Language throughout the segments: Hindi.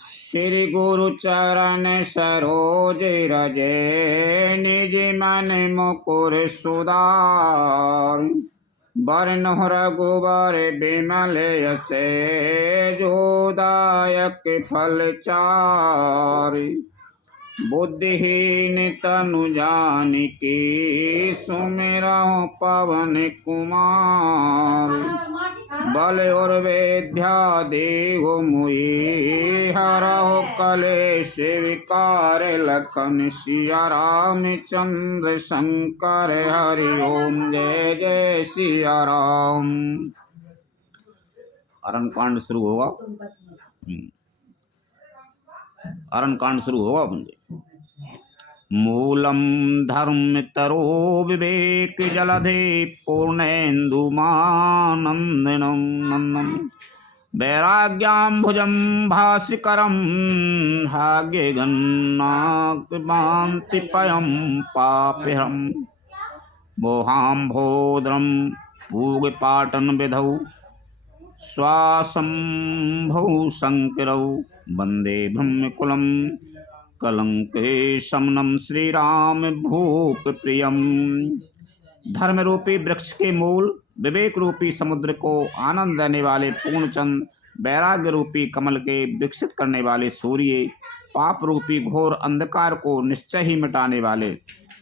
श्री गुरु चरण सरोज रजे, निज मन मुकुर सुधार। वरण रघुबर बिमल यसे, जोदायक फल चारि। बुद्धिहीन तनु जानिके, सुमिरहु पवन कुमार। बल और विद्या देहु मोहि, हरहु कलेश विकार। लखन सिया राम चंद्र शंकर, हरि ओम जय जय सिया राम। अरण कांड शुरू होगा। अरण कांड शुरू होगा बंदे। मूलम धर्मतरो विवेक जलधे, पूर्णेन्दुमानंदनं नंदनं। वैराग्याम्भुजं भास्करं, भाग्यगन्नाकृपान्तिपयं पापहरं। मोहाम्भोद्रं पूगपाटन विधौ, स्वासंभौ शंकरौ। वंदे ब्रह्मकुलं कलंके शमनम, श्री राम भूप प्रियम। धर्म रूपी वृक्ष के मूल, विवेक रूपी समुद्र को आनंद देने वाले पूर्णचंद, वैराग्य रूपी कमल के विकसित करने वाले सूर्य, पाप रूपी घोर अंधकार को निश्चय ही मिटाने वाले,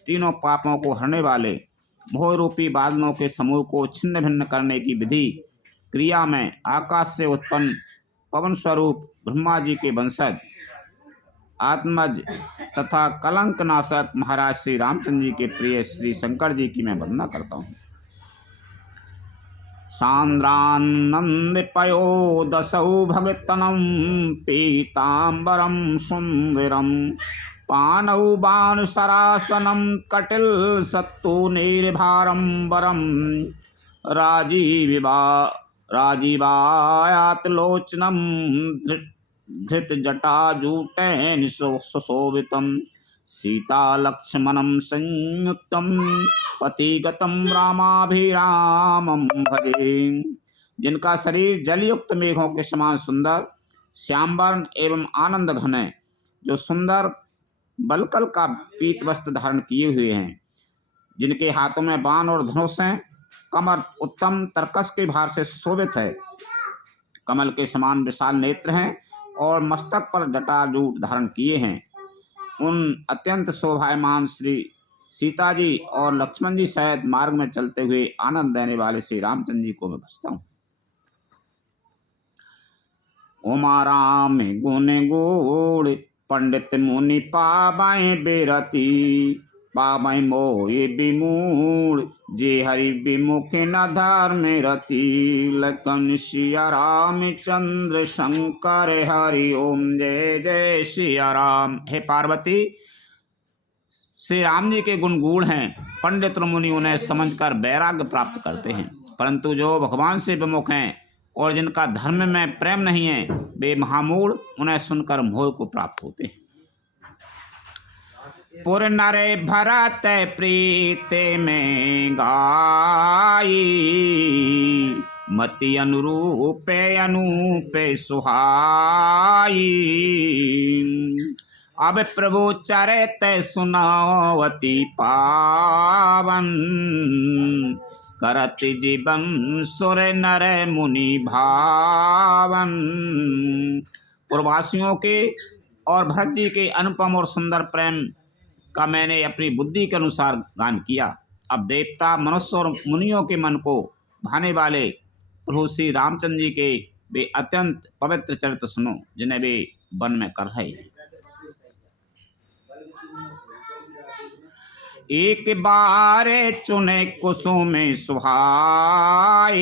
तीनों पापों को हरने वाले, मोह रूपी बादलों के समूह को छिन्न भिन्न करने की विधि क्रिया में आकाश से उत्पन्न पवन स्वरूप ब्रह्मा जी के वंशज आत्मज तथा कलंक नाशक महाराज श्री रामचंद्र जी के प्रिय श्री शंकर जी की मैं वंदना करता हूँ। सांद्रानंद पयोदसौ भगतनम, पीतांबरम सुंदरम। पानौ बाण सरासनम, कटिल सत्तु निर्भारंबरम। राजीवायात लोचनम, धृत जटाजूटेन सुशोभितम। सीता लक्ष्मणं संयुक्तं, पतिगतं रामाभिरामं भजे। जिनका शरीर जलयुक्त मेघों के समान सुंदर, श्यामवर्ण एवं आनंद घन है, जो सुंदर बलकल का पीत वस्त्र धारण किए हुए हैं, जिनके हाथों में बाण और धनुष हैं, कमर उत्तम तरकस के भार से सुशोभित है, कमल के समान विशाल नेत्र हैं और मस्तक पर जटाजूट धारण किए हैं। उन अत्यंत शोभायमान श्री सीता जी और लक्ष्मण जी सहित मार्ग में चलते हुए आनंद देने वाले श्री रामचंद्र जी को मैं भजता हूँ। उमा राम गुण गोड़, पंडित मुनि पावै बेरती। पावै मोहि विमूढ़, जे हरि विमुख न धर्म रति। लखन सिया राम चंद्र शंकर, हरि ओम जय जय सिया राम। हे पार्वती, श्री राम जी के गुण गूढ़ हैं। पंडित और मुनि उन्हें समझकर वैराग्य प्राप्त करते हैं, परंतु जो भगवान से विमुख हैं और जिनका धर्म में प्रेम नहीं है, वे महामूढ़ उन्हें सुनकर मोह को प्राप्त होते हैं। पुर नरे भरत प्रीत में गाई, मति अनुरूप अनूप सुहाई। अब प्रभु चरित सुनावती पावन, करत जीवन सुर नर मुनि भावन। पूर्ववासियों के और भरत जी के अनुपम और सुंदर प्रेम का मैंने अपनी बुद्धि के अनुसार गान किया। अब देवता, मनुष्य और मुनियों के मन को भाने वाले प्रभु श्री रामचंद्र जी के वे अत्यंत पवित्र चरित्र सुनो, जिन्हें वे वन में कर रहे हैं। एक बार चुने कुसुम सुहाई,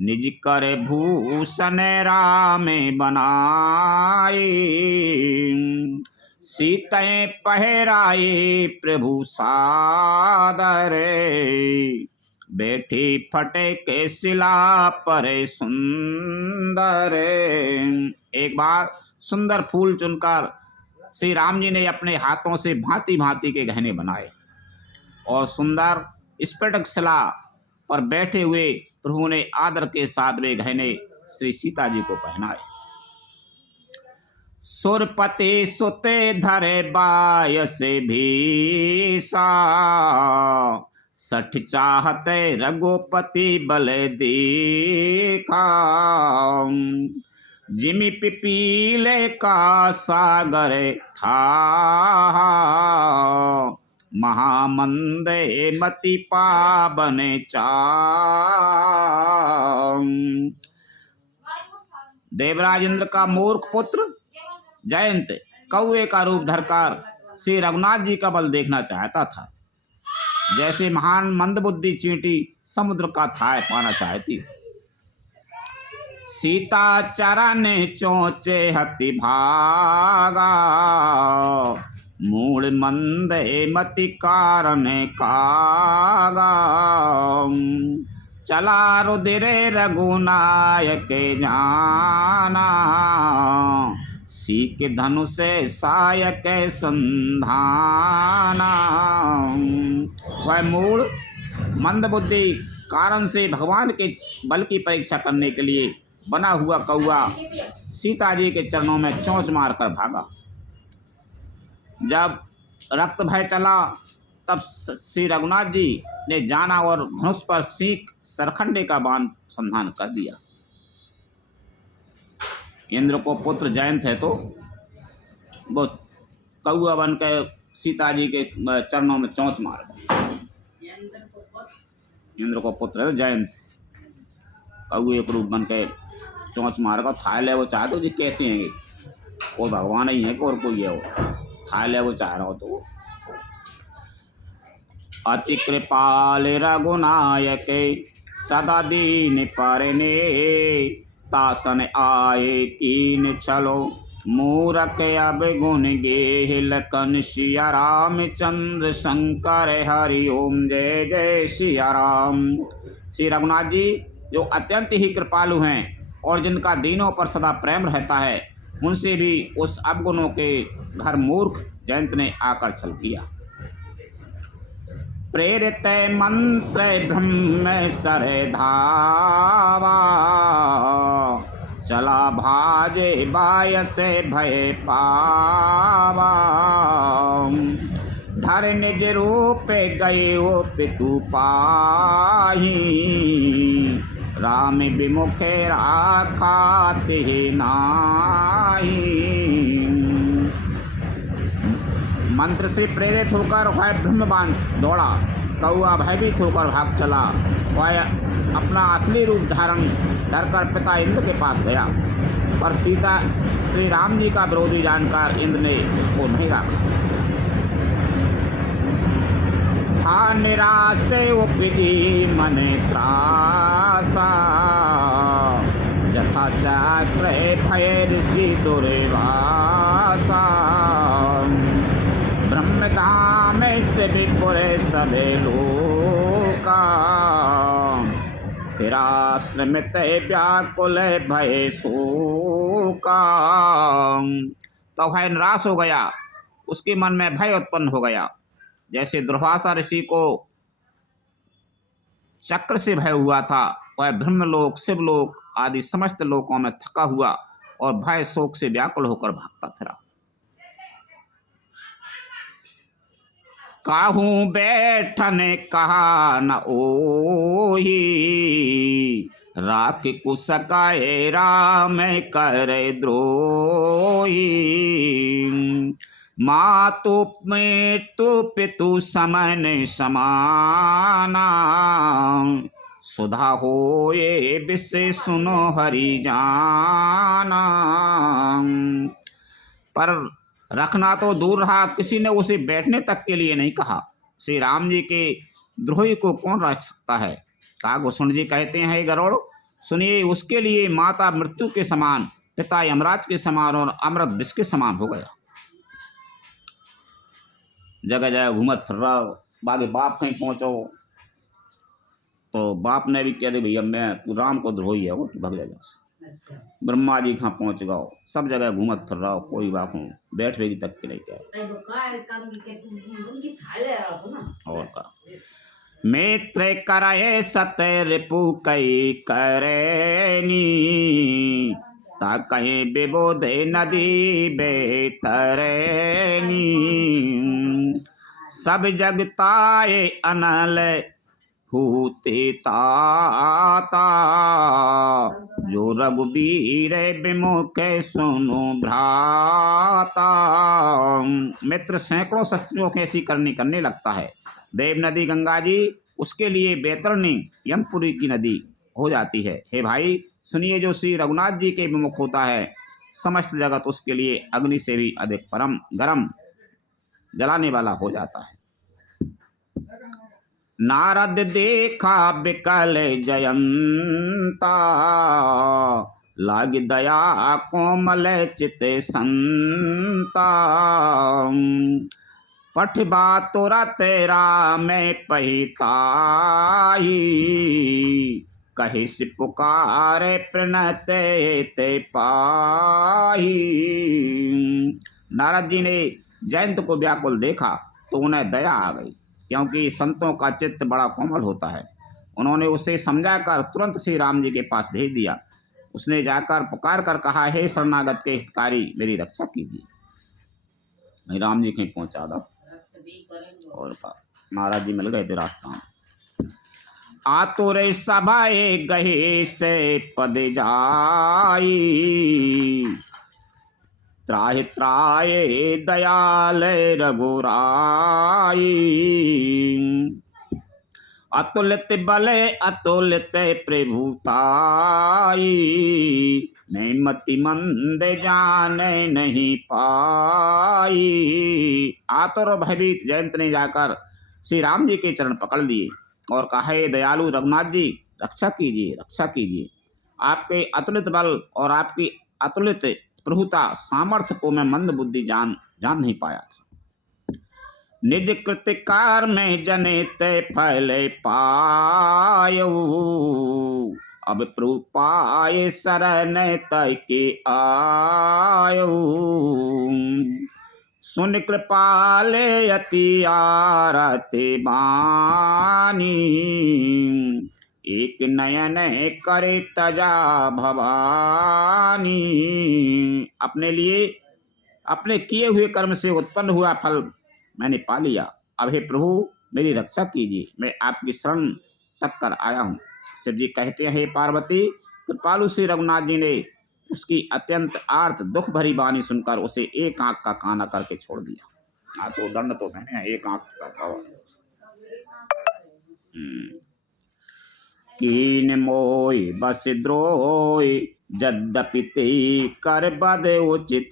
निज कर भूषण राम बनाए। सीते पहराए प्रभु सादर, बैठी फटे के शिला पर सुंदर। एक बार सुंदर फूल चुनकर श्री राम जी ने अपने हाथों से भांति भांति के गहने बनाए और सुंदर स्फटिक शिला पर बैठे हुए प्रभु ने आदर के साथ वे गहने श्री सीता जी को पहनाए। सुरपति सुते धरे बाय से भीसा, सठ चाहते रघुपति बल देखा। जिमि पिपीले का सागर था, महामंदे मति पावन चा। देवराज इंद्र का मूर्ख पुत्र जयंत कौए का रूप धरकर श्री रघुनाथ जी का बल देखना चाहता था, जैसे महान मंदबुद्धि चींटी समुद्र का थाय पाना चाहती। सीता चरण चोचे हति भागा, मूल मंदे मति कारण कागा। चला रुधिरे रघुनायक जाना, सीख धनुष सायक संधाना। वह मूल मंदबुद्धि कारण से भगवान के बल की परीक्षा करने के लिए बना हुआ कौआ सीता जी के चरणों में चोंच मारकर भागा। जब रक्त भय चला तब श्री रघुनाथ जी ने जाना और धनुष पर सीख सरखंडे का बाण संधान कर दिया। इंद्र को पुत्र जयंत है तो वो कौआ बन के सीता जी के चरणों में चोंच मार गया। इंद्र को पुत्र है जयंत, कौए के रूप बन के चोंच मार का थाय ले वो चाहते हो जी कैसे हैं, वो भगवान ही है कि और कोई है, वो थाय ले वो चाह रहा हो तो। अति कृपाल रघुनायक सदा दीन परने, तासन आए कीन चलो मूरख अब गुण गे। लखन सिया राम चंद्र शंकर हरि ओम जय जय सिया राम। श्री रघुनाथ जी जो अत्यंत ही कृपालु हैं और जिनका दीनों पर सदा प्रेम रहता है, उनसे भी उस अवगुणों के घर मूर्ख जयंत ने आकर छल किया। प्रेरित मंत्र ब्रह्म सर धावा, चला भाजे बाय से भय पावा। धर निज रूप गए ओ पितु पाही, राम विमुखे राखा तिहि नाही। मंत्र से प्रेरित होकर वह ब्रह्मबाण दौड़ा, कौआ भयभीत होकर भाग चला। वह अपना असली रूप धारण कर पिता इंद्र के पास गया, पर सीता श्री राम जी का विरोधी जानकर इंद्र ने उसको नहीं रखा। हा निराश उपजी मन त्रासा, जथा चक्र भय ऋषि दुर्वासा। ब्रह्मधाम से विपुर सबे लोका, फिर आश्रमित व्याकुल भय शोका। तो भय निराश हो गया, उसके मन में भय उत्पन्न हो गया। जैसे दुर्वासा ऋषि को चक्र से भय हुआ था, वह ब्रह्मलोक शिवलोक आदि समस्त लोकों में थका हुआ और भय शोक से व्याकुल होकर भागता फिरा। काहू बैठन कहा न ओही, राख कुसकाए राम कर द्रोही। मातु मृत्यु पितु समन समाना, सुधा होए विषय सुनो हरि जाना। पर रखना तो दूर रहा, किसी ने उसे बैठने तक के लिए नहीं कहा। श्री राम जी के द्रोही को कौन रख सकता है। कहा गोस्वामी जी कहते हैं, गरुड़ सुनिए, उसके लिए माता मृत्यु के समान, पिता यमराज के समान और अमृत विष के समान हो गया। जगह जगह घूमत फिर रहा, बाकी बाप कहीं पहुंचो तो बाप ने भी कह दे भैया मैं तू राम को द्रोही है, वो भग जाएगा। अच्छा। ब्रह्मा जी कहाँ पहुंच गओ, सब जगह घूमत फिर रहा, कोई बात हूँ बैठवेगी तक के नहीं क्या। और का मित्र करे सत रिपु कई करेनी, ता कहीं विबोधे नदी बेतरनी। सब जगताए अनल हूते ताता, जो रघुबीर विमुख सुनो भ्राता। मित्र सैकड़ों शस्त्रियों की ऐसी करनी करने लगता है। देव नदी गंगा जी उसके लिए बेतरनी यमपुरी की नदी हो जाती है। हे भाई सुनिए, जो श्री रघुनाथ जी के विमुख होता है, समस्त जगत उसके लिए अग्नि से भी अधिक परम गरम जलाने वाला हो जाता है। नारद देखा बिकल जयंता, लाग दया कोमल चित संता। पठबा तुरत राम पहिताई, कहिस पुकार प्रणत ते पाही। नारद जी ने जयंत को व्याकुल देखा तो उन्हें दया आ गई, क्योंकि संतों का चित्त बड़ा कोमल होता है। उन्होंने उसे समझाकर तुरंत श्री राम जी के पास भेज दिया। उसने जाकर पुकार कर कहा, हे शरणागत के हितकारी, मेरी रक्षा कीजिए। राम जी कहीं पहुंचा दो और महाराज जी मिल गए थे रास्ता में। आतुर सभाए गहे से पद जाई, त्राहि त्राये दयाल रघुराई। अतुलित बल अतुलित प्रभुताई, मैं मति मंद जाने नहीं पाई। आतुर और भयभीत जयंत ने जाकर श्री राम जी के चरण पकड़ लिए और कहा, हे दयालु रघुनाथ जी, रक्षा कीजिए, रक्षा कीजिए। आपके अतुलित बल और आपकी अतुलित प्रभुता सामर्थ्य को मैं मंद बुद्धि जान नहीं पाया था। निज कृतिकार में जनित फल पायो, अब प्रभु पाए शरण तय के आयो। सुन कृपाल अति आरती बानी, एक नयन करे तजा भवानी। अपने लिए अपने किए हुए कर्म से उत्पन्न हुआ फल मैंने पा लिया। अब हे प्रभु मेरी रक्षा कीजिए, मैं आपकी शरण तक कर आया हूँ। शिव जी कहते हैं, हे पार्वती, कृपालु श्री रघुनाथ जी ने उसकी अत्यंत आर्त दुख भरी वाणी सुनकर उसे एक आंख का काना करके छोड़ दिया। हाँ तो दंड तो मैंने एक आंख का। कीन मोय बस द्रोय यद्यपि ते कर बद उचित,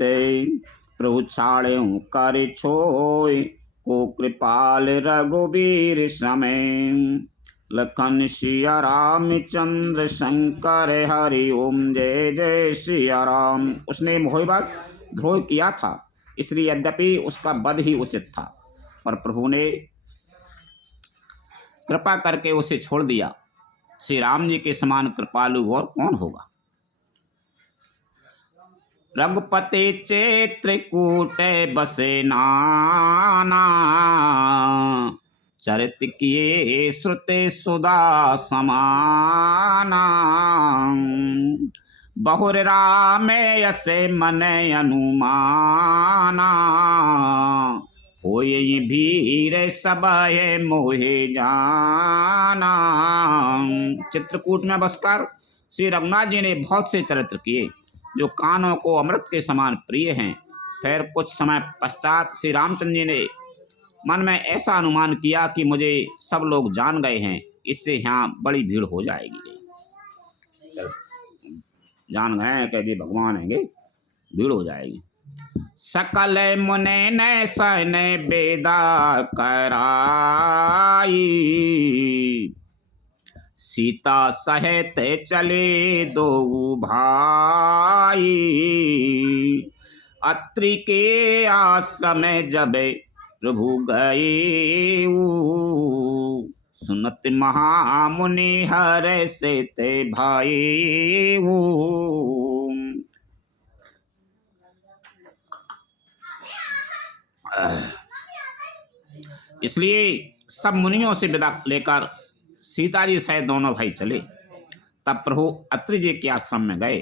प्रभु छाड़े कर छोय को कृपाल रघुबीर समय। लखन सिया रामचंद्र शंकर हरि ओम जय जय सिया राम। उसने मोहबस द्रोह किया था, इसलिए यद्यपि उसका वध ही उचित था, पर प्रभु ने कृपा करके उसे छोड़ दिया। श्री राम जी के समान कृपालु और कौन होगा। रघुपति चित्रकूट बसे नाना, चरित किए श्रुति सुधा समाना। बहुर राम यस मन अनुमाना, होय भीर सबय मोहे जाना। चित्रकूट में बसकर श्री रघुनाथ जी ने बहुत से चरित्र किए जो कानों को अमृत के समान प्रिय हैं। फिर कुछ समय पश्चात श्री रामचंद्र जी ने मन में ऐसा अनुमान किया कि मुझे सब लोग जान गए हैं, इससे यहाँ बड़ी भीड़ हो जाएगी। जान गए कि ये भगवान हैंगे, भीड़ हो जाएगी। सकल मुने ने सन बेदा कराई, सीता सहित चले दो भाई। अत्रि के आश्रम जब प्रभु गए, सुनत महामुनि हर से ते भाई। इसलिए सब मुनियों से विदा लेकर सीता जी सहित दोनों भाई चले। तब प्रभु अत्रि जी के आश्रम में गए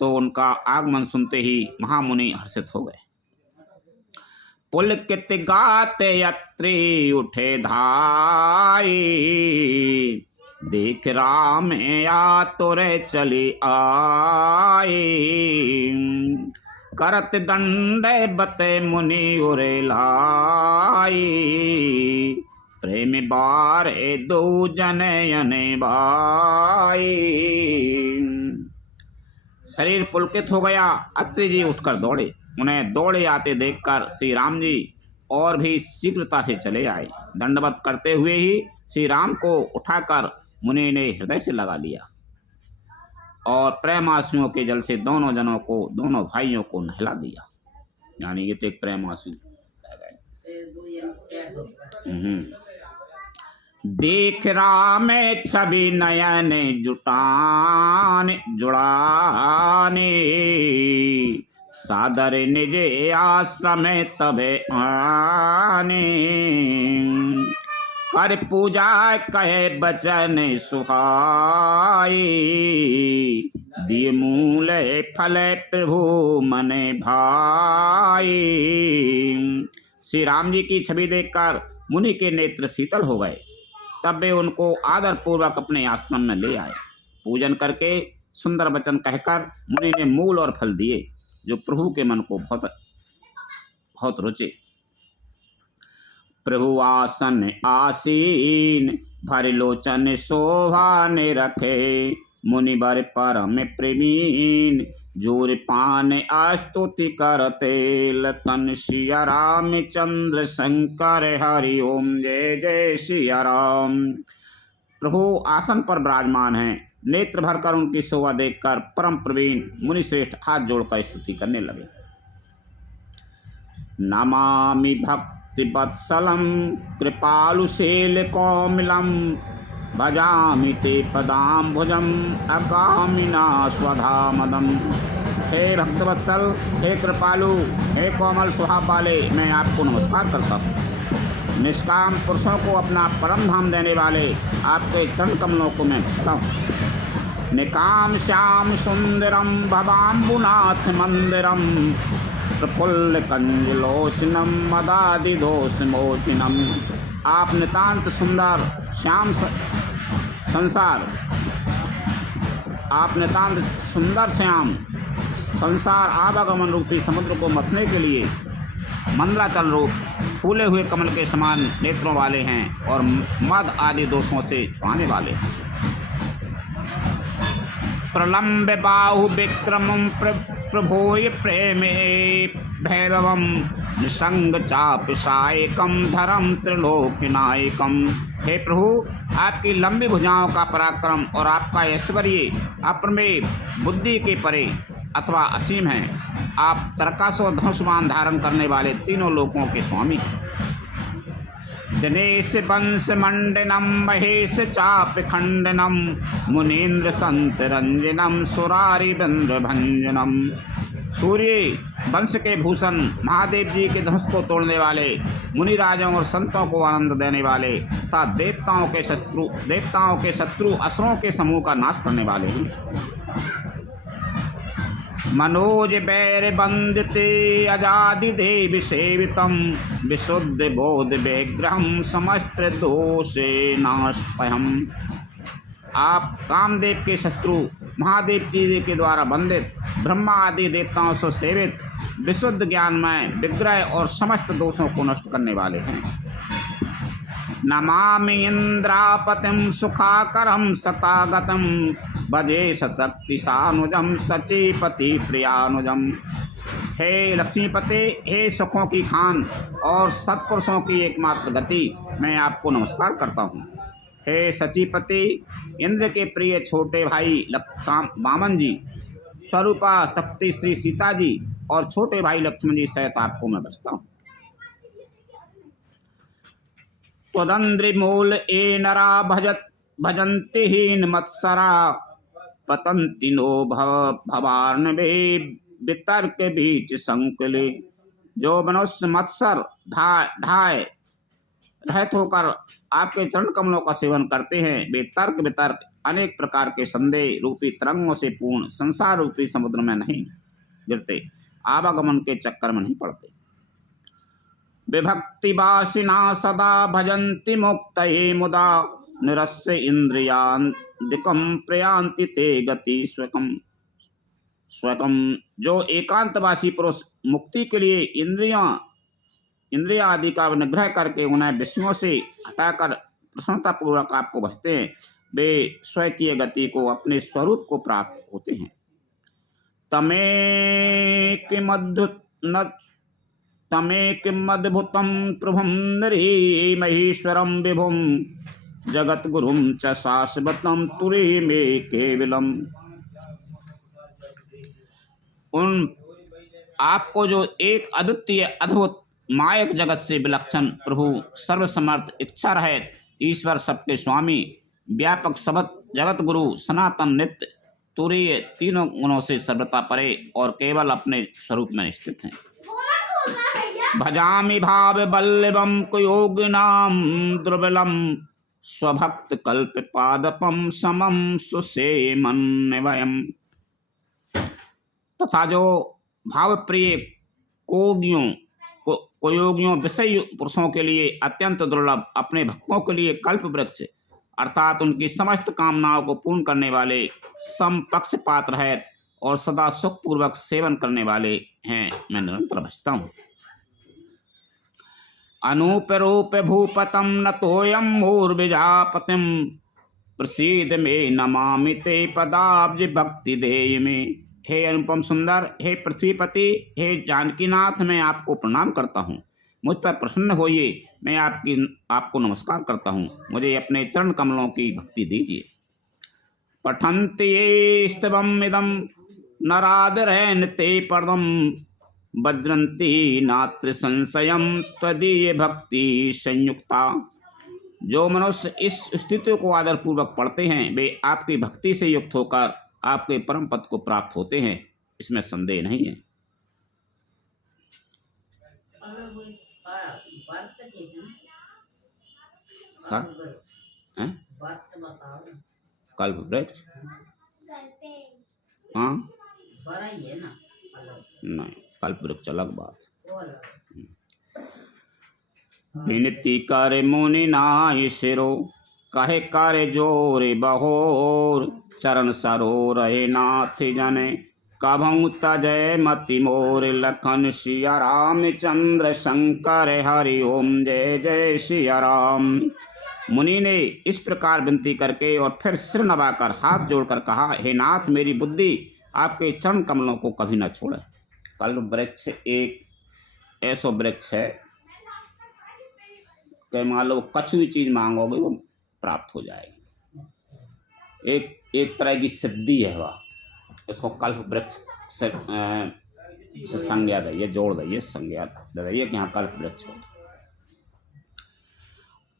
तो उनका आगमन सुनते ही महामुनि हर्षित हो गए। पुलकित गाते यात्री उठे धाई, देख राम आतुर चली आई। करत दंड बते मुनि उरे लाई, प्रेम बारे दो जनयने बाई। शरीर पुलकित हो गया। अत्रि जी उठकर दौड़े। उन्हें दौड़े आते देखकर श्री राम जी और भी शीघ्रता से चले आए। दंडवत करते हुए ही श्री राम को उठाकर मुनि ने हृदय से लगा लिया और प्रेमाश्रुओं के जल से दोनों जनों को, दोनों भाइयों को नहला दिया। यानी ये तो एक प्रेमाश्रु। देख राम छवि नयन जुड़ाने, सादर निज आश्रम तबे आने। कर पूजा कहे बचन सुहाई, दिए मूल फल प्रभु मने भाई। श्री राम जी की छवि देखकर मुनि के नेत्र शीतल हो गए। तब वे उनको आदर पूर्वक अपने आश्रम में ले आए। पूजन करके सुंदर वचन कहकर मुनि ने मूल और फल दिए जो प्रभु के मन को बहुत बहुत रुचे। प्रभु आसन आसीन भर लोचन शोभा ने रखे, मुनि बर परम प्रेमीन जोर पान स्तुति करते। लखन सिया रामचंद्र शंकर हरि ओम जय जय सिया राम। प्रभु आसन पर विराजमान हैं। नेत्र भरकर उनकी शोभा देखकर परम प्रवीण मुनि श्रेष्ठ हाथ जोड़कर स्तुति करने लगे। नमामि भक्ति वत्सलम कृपालुशैल कोमलम, भजामि ते पदाम्बुजम अकामिना स्वधामदम। हे भक्तवत्सल, हे कृपालु, हे कोमल स्वभाव वाले, मैं आपको नमस्कार करता हूँ। निष्काम पुरुषों को अपना परम धाम देने वाले आपके चरण कमलों को मैं भजता हूँ। निकाम श्याम सुंदरम भवाम्बुनाथ मंदिरम, प्रफुल्ल कंजलोचनम मदादि दोष मोचनम। आप नितांत सुंदर श्याम संसार, आप नितांत सुंदर श्याम संसार आवागमन रूपी समुद्र को मथने के लिए मंदराचल रूप फूले हुए कमल के समान नेत्रों वाले हैं और मद आदि दोषों से छुड़ाने वाले हैं। प्रलम्ब बाहु विक्रमं प्रभोय प्रेमे भैरवम, निसंग चाप सायकम धरम त्रिलोकनायकम। हे प्रभु, आपकी लंबी भुजाओं का पराक्रम और आपका ऐश्वर्य अप्रमेय, बुद्धि के परे अथवा असीम है। आप तरकासो धनुष्मान धारण करने वाले तीनों लोकों के स्वामी हैं। दिनेश वंश मंडनम महेश चाप खंडनम, मुनीन्द्र संत रंजनम सुरारि बंद्र भंजनम। सूर्य वंश के भूषण महादेव जी के धनुष को तोड़ने वाले, मुनि राजों और संतों को आनंद देने वाले तथा देवताओं के शत्रु असुरों के समूह का नाश करने वाले हैं। मनोज बैर बंदिते अजादि देव सेवितम, विशुद्ध बोध विग्रहम समस्त दोषे नाशपयम। आप कामदेव के शत्रु महादेव जी के द्वारा बंदित, ब्रह्मा आदि देवताओं से सेवित, विशुद्ध ज्ञानमय विग्रह और समस्त दोषों को नष्ट करने वाले हैं। नमामि इंद्रापतिम सुखाकरम सतागतम, भजे सशक्ति सानुजम सचीपति प्रियानुजम। हे लक्ष्मीपते, हे सुखों की खान और सत्पुरुषों की एकमात्र गति, मैं आपको नमस्कार करता हूँ। हे सचीपति, इंद्र के प्रिय छोटे भाई वामन जी, स्वरूपा शक्ति श्री सीता जी और छोटे भाई लक्ष्मण जी सहित आपको मैं बचता हूँ। त्वदंद्रिमूल ए नरा भजन्ति हीन मत्सरा, पतंति नो भवार्णवे वितर्क बीच संकुले। जो मनुष्य मत्सर ढाय रहित होकर आपके चरण कमलों का सेवन करते हैं, वे तर्क वितर्क अनेक प्रकार के संदेह रूपी तरंगों से पूर्ण संसार रूपी समुद्र में नहीं गिरते, आवागमन के चक्कर में नहीं पड़ते। विभक्ति वासिना सदा भजन्ति मुक्तये मुदा निरस्य इंद्रियान्तिकम प्रयांति ते गति स्वकम। जो एकांतवासी पुरुष मुक्ति के लिए इंद्रिया आदि का निग्रह करके उन्हें विषयों से हटाकर प्रसन्नता पूर्वक आपको भजते हैं, वे स्वकीय गति को, अपने स्वरूप को प्राप्त होते हैं। तमेकिमद्भुतं प्रभुं नरे महेश्वरं विभुं जगद्गुरुं च शाश्वतं तुरे मे केवलम। उन आपको जो एक अद्वितीय अद्भुत मायक जगत से विलक्षण प्रभु सर्वसमर्थ इच्छा रहित ईश्वर सबके स्वामी व्यापक सबक जगत गुरु सनातन नित्य तुरीय तीनों गुणों से सर्वता परे और केवल अपने स्वरूप में स्थित हैं। भजामि भाव बल्लभम कुयोगिनाम दुर्बलम स्वभक्त कल्प पादपम समम सुसेमन्वयम्। तथा जो भाव प्रिय कोयोगियों विषय पुरुषों के लिए अत्यंत दुर्लभ, अपने भक्तों के लिए कल्प वृक्ष अर्थात उनकी समस्त कामनाओं को पूर्ण करने वाले समपक्षपात रहित और सदा सुखपूर्वक सेवन करने वाले हैं, मैं निरंतर भजता हूँ। अनूप रूप भूपतम नतोयम मूर्विजापतिम प्रसीद में नमामि ते पदाब्ज भक्ति देय में। हे अनुपम सुंदर, हे पृथ्वीपति, हे जानकीनाथ, मैं आपको प्रणाम करता हूँ। मुझ पर प्रसन्न होइए, मैं आपको नमस्कार करता हूँ। मुझे अपने चरण कमलों की भक्ति दीजिए। पठन्ति ये स्तवम् इदं नरादरैन ते पदम वज्रन्ति नात्र संशयम त्वदीय भक्ति संयुक्ता। जो मनुष्य इस स्थिति को आदरपूर्वक पढ़ते हैं, वे आपकी भक्ति से युक्त होकर आपके परम पद को प्राप्त होते हैं, इसमें संदेह नहीं है। कल्प वृक्ष हाँ नहीं, कल्प वृक्ष अलग बात। विनती कर मुनि नाहि सिरो कहे कर जोरे बहोर चरण सरो रहे नाथ जने कभू तजय मति मोर लखन सिया रामचंद्र शंकर हरि ओम जय जय सिया राम। मुनि ने इस प्रकार विनती करके और फिर सिर नवाकर हाथ जोड़कर कहा, हे नाथ, मेरी बुद्धि आपके चरण कमलों को कभी न छोड़े। कल्प वृक्ष एक ऐसा वृक्ष है कि मान लो कछु भी चीज मांगोगे वो प्राप्त हो जाएगी। एक तरह की सिद्धि है वह, इसको कल्प वृक्ष से संज्ञा दे, जोड़ दे, संज्ञा दे कि यहाँ कल्प वृक्ष हो।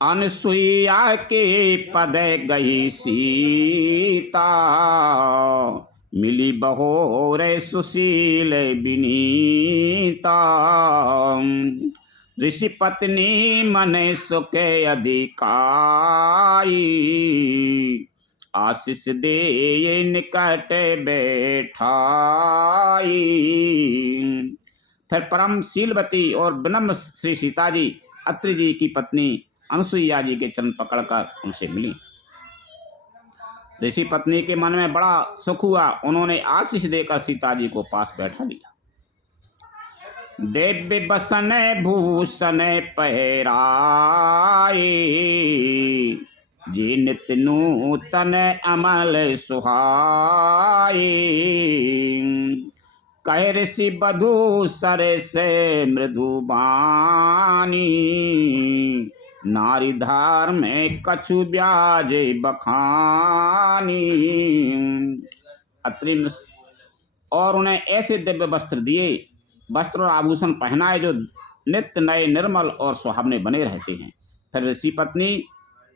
अनसुईया के पद गई सीता मिली बहोर सुशील विनीता ऋषि पत्नी मन सुख अधिकाई आशीष दे निकट बैठाई। फिर परम शीलवती और विनम्र श्री सीता जी अत्रि जी की पत्नी अनुसुईया जी के चरण पकड़कर उनसे मिली। ऋषि पत्नी के मन में बड़ा सुख हुआ, उन्होंने आशीष देकर सीता जी को पास बैठा लिया। दिव्य बसन भूषण पहराए जी नित्य नूतन अमल सुहाए कह ऋषि बधू सर से मृदुबानी नारी धार में कछु ब्याज बखानी। अत्रि और उन्हें ऐसे दिव्य वस्त्र दिए, वस्त्र और आभूषण पहनाए जो नित्य नए निर्मल और सुहावने बने रहते हैं। फिर ऋषि पत्नी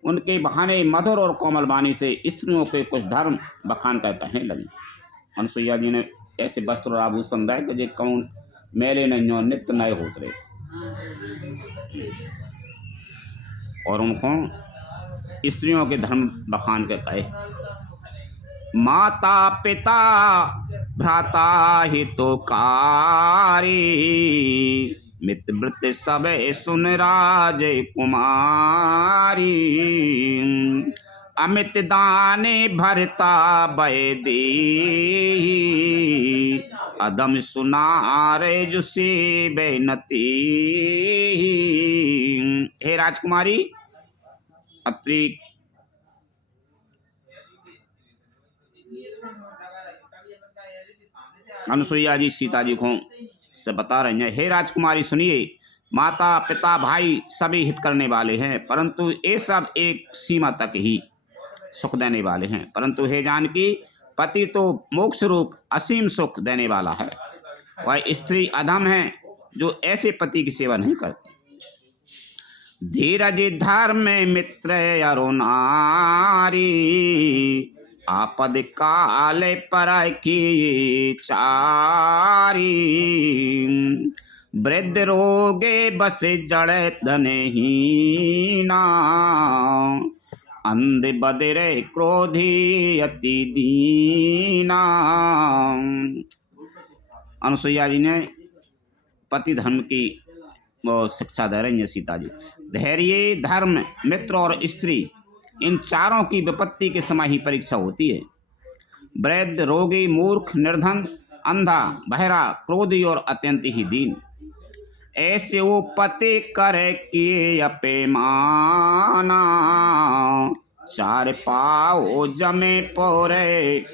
उनके बहाने मधुर और कोमल वाणी से स्त्रियों के कुछ धर्म बखान कर कहने लगी। अनुसुईया जी ने ऐसे वस्त्र और आभूषण दाए कि जे कौन मेले नहीं हो, नित्य नए होते रहे। और उनको स्त्रियों के धर्म बखान के कहे। माता पिता भ्राता हितकारी, मित्र वृत्ति सब सुन राज कुमारी। अमित दाने भरता बैदी, अदम सुनारे जुसी बेनती। हे राजकुमारी, अत्रि अनुसुईया जी सीता जी को से बता रही हैं, हे राजकुमारी सुनिए, माता पिता भाई सभी हित करने वाले हैं, परंतु ये सब एक सीमा तक ही सुख देने वाले हैं। परंतु हे जानकी, पति तो मोक्ष रूप असीम सुख देने वाला है। वह स्त्री अधम है जो ऐसे पति की सेवा नहीं करती। धीरज धर्म मित्र अरु नारी, आपद काल पर की चारी। वृद्ध रोगे बस जड़ धनहीना, अंध बदरे क्रोधी अति दीना। अनुसुईया जी ने पति धर्म की वो शिक्षा दे रही है सीता जी। धैर्य, धर्म, मित्र और स्त्री, इन चारों की विपत्ति के समय ही परीक्षा होती है। वृद्ध, रोगी, मूर्ख, निर्धन, अंधा, बहरा, क्रोधी और अत्यंत ही दीन, ऐसे वो पति करे किए अपेमाना। चार पाओ जमे पोरे